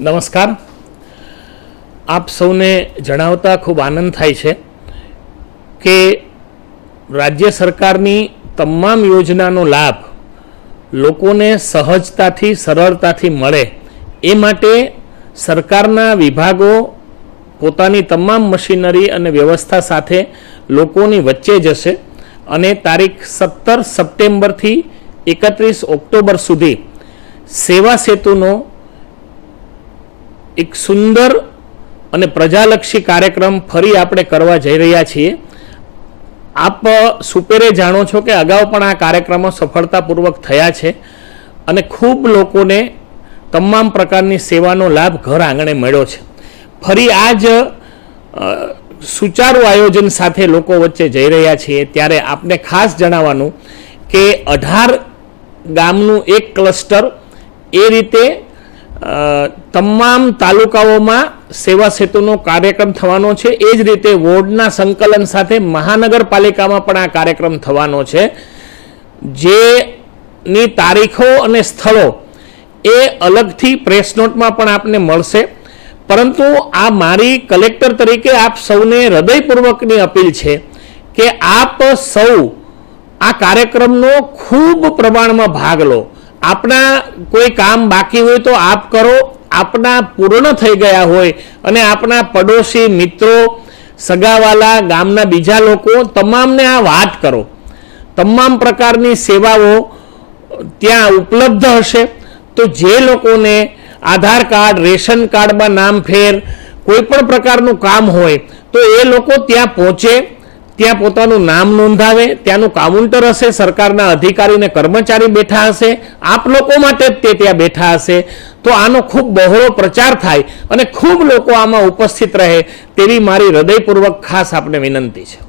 નમસ્કાર. આપ સૌને જણાવતા ખૂબ આનંદ થાય છે કે રાજ્ય સરકારની તમામ યોજનાનો લાભ લોકોને સહજતાથી, સરળતાથી મળે એ માટે સરકારના વિભાગો પોતાની તમામ મશીનરી અને વ્યવસ્થા સાથે લોકોની વચ્ચે જશે અને તારીખ સત્તર સપ્ટેમ્બરથી એકત્રીસ ઓક્ટોબર સુધી સેવા સેતુનો એક સુંદર અને પ્રજાલક્ષી કાર્યક્રમ ફરી આપણે કરવા જઈ રહ્યા છીએ. આપ સુપેરે જાણો છો કે અગાઉ પણ આ કાર્યક્રમો સફળતાપૂર્વક થયા છે અને ખૂબ લોકોને તમામ પ્રકારની સેવાનો લાભ ઘર આંગણે મળ્યો છે. ફરી આ જ સુચારું આયોજન સાથે લોકો વચ્ચે જઈ રહ્યા છીએ. ત્યારે આપને ખાસ જણાવવાનું કે અઢાર ગામનું એક ક્લસ્ટર એ રીતે તમામ તાલુકાઓમાં સેવા સેતુનો કાર્યક્રમ થવાનો છે. એ જ રીતે વોર્ડના સંકલન સાથે મહાનગરપાલિકામાં પણ આ કાર્યક્રમ થવાનો છે. જેની તારીખો અને સ્થળો એ અલગથી પ્રેસ નોટમાં પણ આપને મળશે. પરંતુ આ મારી કલેક્ટર તરીકે આપ સૌને હૃદયપૂર્વકની અપીલ છે કે આપ સૌ આ કાર્યક્રમનો ખૂબ પ્રમાણમાં ભાગ લો. આપના કોઈ કામ બાકી હોય તો આપ કરો. આપના પૂર્ણ થઈ ગયા હોય અને આપના પડોશી મિત્રો, સગાવાલા, ગામના બીજા લોકો તમામને આ વાત કરો. તમામ પ્રકારની સેવાઓ ત્યાં ઉપલબ્ધ હશે. તો જે લોકોને આધાર કાર્ડ, રેશન કાર્ડમાં નામ ફેર, કોઈ પણ પ્રકારનું કામ હોય, તો એ લોકો ત્યાં પહોંચે. ત્યાં પોતાનું નામ નોંધાવે, ત્યાંનું કાઉન્ટર હશે, સરકારના અધિકારી ને કર્મચારી બેઠા હશે, આપ લોકો માટે જ તે ત્યાં બેઠા હશે. તો આનો ખૂબ બહોળો પ્રચાર થાય અને ખૂબ લોકો આમાં ઉપસ્થિત રહે તેવી મારી હૃદયપૂર્વક ખાસ આપને વિનંતી છે.